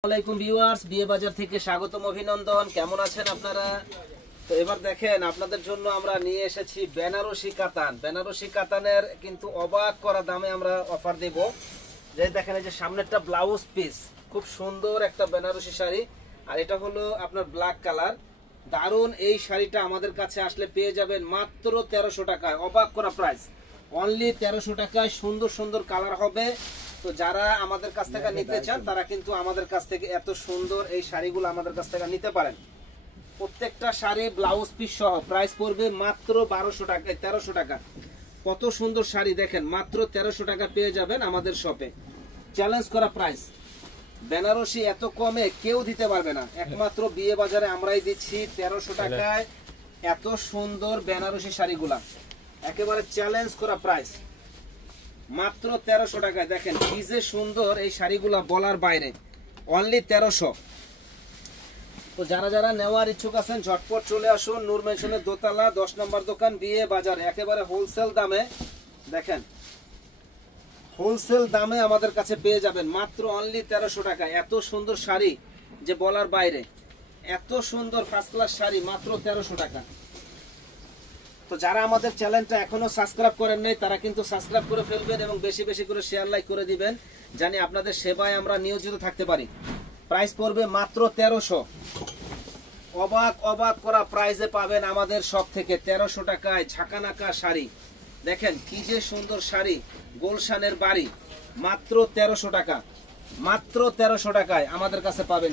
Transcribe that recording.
আসসালামু আলাইকুম ভিউয়ার্স, বিয়ে বাজার থেকে স্বাগতম, অভিনন্দন। কেমন আছেন আপনারা? তো এবার দেখেন আপনাদের জন্য আমরা নিয়ে এসেছি বেনারসি কাতান। বেনারসি কাতানের কিন্তু অবাক করা দামে আমরা অফার দেব। যে দেখেন এই যে সামনেরটা ব্লাউজ পিস, খুব সুন্দর একটা বেনারসি শাড়ি, আর এটা হলো আপনার ব্ল্যাক কালার। দারুন এই শাড়িটা আমাদের কাছে আসলে পেয়ে যাবেন মাত্র 1300 টাকায়। অবাক করা প্রাইস, অনলি 1300 টাকায়। সুন্দর সুন্দর কালার হবে। তো যারা আমাদের কাছ থেকে নিতে চান তারা কিন্তু আমাদের কাছ থেকে এত সুন্দর এই শাড়িগুলো আমাদের কাছ থেকে নিতে পারেন। প্রত্যেকটা শাড়ি ব্লাউজ পিস সহ প্রাইস পড়বে মাত্র 1200 টাকায়, 1300 টাকা। কত সুন্দর শাড়ি দেখেন, মাত্র 1300 টাকা পেয়ে যাবেন আমাদের শপে। চ্যালেঞ্জ করা প্রাইস, বেনারসি এত কমে কেউ দিতে পারবে না, একমাত্র বিয়ে বাজারে আমরাই দিচ্ছি 1300 টাকায় এত সুন্দর বেনারসি শাড়িগুলা। একেবারে চ্যালেঞ্জ করা প্রাইস, মাত্র 1300 টাকায়। দেখেন কি যে সুন্দর এই শাড়িগুলা, বলার বাইরে, অনলি 1300। তো যারা যারা নেওয়ার ইচ্ছুক আছেন ঝটপট চলে আসুন নূর মেনশনের দোতলা 10 নম্বর দোকান, বিয়ে বাজারে। একেবারে হোলসেল দামে, দেখেন হোলসেল দামে আমাদের কাছে পেয়ে যাবেন মাত্র অনলি 1300 টাকায়। এত সুন্দর শাড়ি যে বলার বাইরে, এত সুন্দর ফার্স্ট ক্লাস শাড়ি মাত্র 1300 টাকা। তো যারা আমাদের চ্যানেলটা এখনো সাবস্ক্রাইব করেন নাই তারা কিন্তু সাবস্ক্রাইব করে ফেলবেন এবং বেশি বেশি করে শেয়ার লাইক করে দিবেন, জানি আপনাদের সেবায় আমরা নিয়োজিত থাকতে পারি। প্রাইস পড়বে মাত্র 1300। অবাক অবাক করা প্রাইসে পাবেন আমাদের সব থেকে 1300 টাকায় ঝাঁকানাকা শাড়ি। দেখেন কি যে সুন্দর শাড়ি, গোলশানের বাড়ি, মাত্র 1300 টাকা। মাত্র 1300 টাকায় আমাদের কাছে পাবেন।